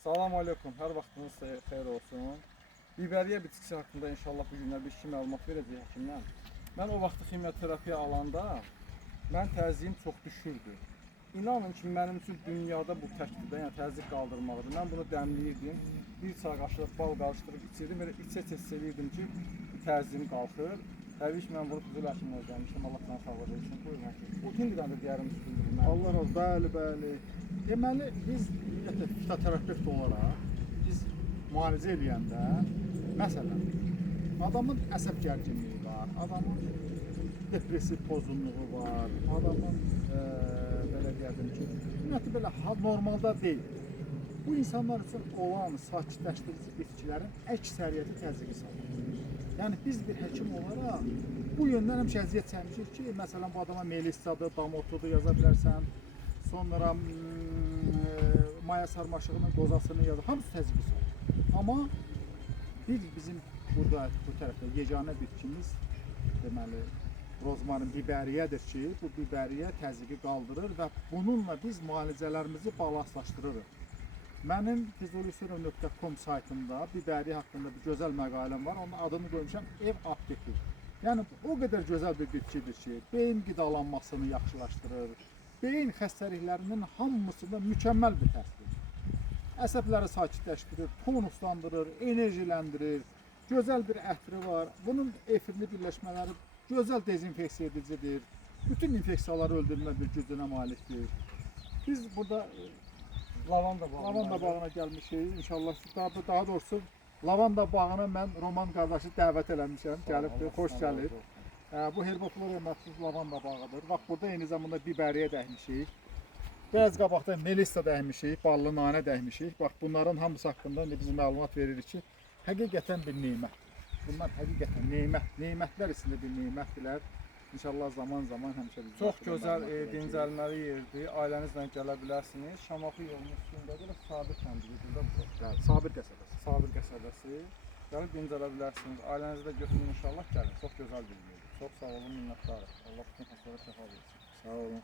Salam aleykum, hər vaxtınız xeyir olsun. Biberiye bitkisi haqqında inşallah bu günlər bir iki məlumat verəcək həkimdən. Mən o vaxtı ximioterapiya alanda mən təzyiqim çox düşürdü. İnanın ki, mənim üçün dünyada bu təkdir, yəni təzyiq qaldırmaqdır. Mən bunu dəmləyirdim, bir çay qaşığı bal qarışdırıb içirdim, elə içə-içə sevirdim ki, təzyiqim qalxır. Təbii ki, mən bunu Qızıl həkimlə gəlmişdim, Allah sana sağlıq versin. Buyurun həkim. O gündən də deyərim üstündür mən. Allah razı, bəli. Deməli, biz ümumiyyətlə fitoterapevt olaraq biz müalicə edəndə, məsələn, adamın əsəb gərginliyi var, adamın depressiv pozğunluğu var, adamın belə deyərdim ki, ümumiyyətlə belə normalda deyil. Bu insanlar üçün olan sakitləşdirici bitkilərin əksəriyyəti təzyiqi salır. Yəni biz bir həkim olaraq bu yöndən həmişə əziyyət çəkmişik ki, məsələn, bu adama melissadır, damotudur yaza bilərsən, sonra maya sarmaşığının qozasını yazır, hamısı təzyiqi salır. Amma bizim burada bu tərəfdə yeganə bitkimiz deməli rozmarin biberiyədir ki, bu biberiyə təzyiqi qaldırır və bununla biz müalicələrimizi balastlaşdırırıq. Mənim fizulisurov.com saytımda biberiyə haqqında bir gözəl məqaləm var, onun adını qoymuşam ev apteki. Yəni o qədər gözəl bir bitkidir ki, beyin qidalanmasını yaxşılaşdırır, beyin xəstəliklərinin hamısında mükəmməl bir təsir. Əsəbləri sakitləşdirir, tonuslandırır, enerjiləndirir, gözəl bir ətri var. Bunun efirli birləşmələri gözəl dezinfeksiya edicidir, bütün infeksiyaları öldürmə bir gücünə malikdir. Biz burada lavanda bağına gəlmişik. İnşallah daha doğrusu lavanda bağına mən Roman qardaşı dəvət eləmişəm. Gəlibdir, xoş gəlir. Bu herboflora məxsus lavanda bağıdır. Bax burada eyni zamanda biberiyə dəymişik. Biraz qabaqda melissa dəymişik, ballı nanə dəymişik. Bax bunların hamısı haqqında biz məlumat veririk ki, həqiqətən bir nemət. Bunlar həqiqətən nemətlər içində bir nemətdirlər. İnşallah zaman həmişə bizim çox gözəl dincəlməli yerdir. Ailənizlə gələ bilərsiniz. Şamaxı yolunun üstündədir. Sabir kəndidir burada. Sabir qəsəbəsi. Sabir qəsəbəsi. Gəlib dincələ bilərsiniz. Ailənizi də götürün inşallah gəlin. Çox gözəl bir yerdir. Çox sağ olun, minnətdarım. Allah bütün xəstələrə şəfa versin. Sağ olun.